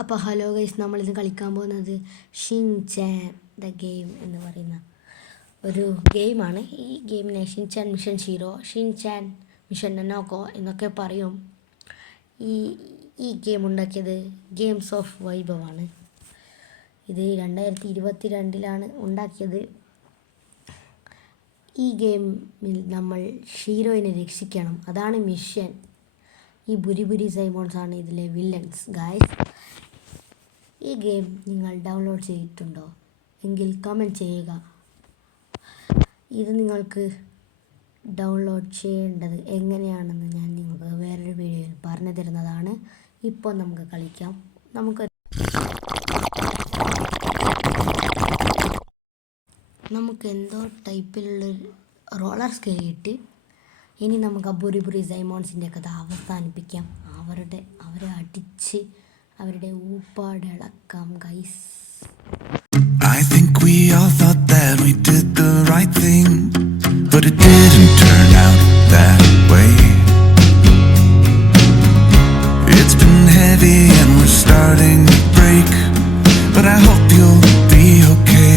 അപ്പോൾ hello guys, നമ്മളിന്ന് കളിക്കാൻ പോകുന്നത് ഷിൻചാൻ ദ ഗെയിം എന്ന് പറയുന്ന ഒരു ഗെയിമാണ്. ഈ ഗെയിമിനെ Shinchan mission zero, Shinchan mission Nanoko എന്നൊക്കെ പറയും. ഈ ഗെയിം ഉണ്ടാക്കിയത് ഗെയിംസ് ഓഫ് വൈഭവാണ്. ഇത് 2022 ഉണ്ടാക്കിയത്. ഈ ഗെയിമിൽ നമ്മൾ ഹീറോയിനെ രക്ഷിക്കണം, അതാണ് മിഷൻ. ഈ ബുരി സൈമോൺസ് ആണ് ഇതിലെ വില്ലൻസ് ഗായ്സ്. ഈ ഗെയിം നിങ്ങൾ ഡൗൺലോഡ് ചെയ്തിട്ടുണ്ടോ എങ്കിൽ കമൻറ്റ് ചെയ്യുക. ഇത് നിങ്ങൾക്ക് ഡൗൺലോഡ് ചെയ്യേണ്ടത് എങ്ങനെയാണെന്ന് ഞാൻ നിങ്ങൾക്ക് വേറൊരു വീഡിയോയിൽ പറഞ്ഞു തരുന്നതാണ്. ഇപ്പോൾ നമുക്ക് കളിക്കാം. നമുക്ക് എന്തോ ടൈപ്പിലുള്ളൊരു റോളർ സ്കെയിൽ കിട്ടി. ഇനി നമുക്ക് ആ ബുരി സൈമോൺസിൻ്റെ കഥ അവസാനിപ്പിക്കാം. അവരെ അടിച്ച് അവരുടെ ഊപ്പാട് ഇളക്കാം guys. I think we all thought that we did the right thing, but it didn't turn out that way. It's been heavy and we're starting to break, but I hope you'll be okay.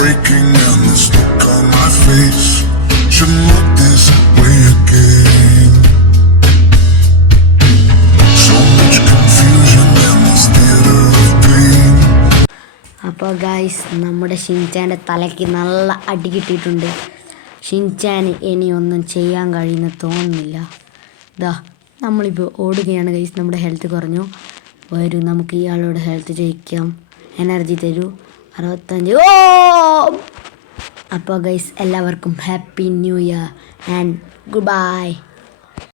Breaking and this look on my face shouldn't look this way again. So much confusion in this theater of pain. അപ്പോൾ guys, നമ്മുടെ ഷിൻചാൻ്റെ തലയ്ക്ക് നല്ല അടി കിട്ടിയിട്ടുണ്ട്. ഷിൻചാന് ഇനി ഒന്നും ചെയ്യാൻ കഴിയുമെന്ന് തോന്നുന്നില്ല. നമ്മളിപ്പോൾ ഓടുകയാണ് ഗൈസ്. നമ്മുടെ ഹെൽത്ത് കുറഞ്ഞു. വരൂ, നമുക്ക് ഇയാളോട് ഹെൽത്ത് ജയിക്കാം. എനർജി തരൂ. 65. അപ്പോൾ ഗൈസ്, എല്ലാവർക്കും happy new year and good bye.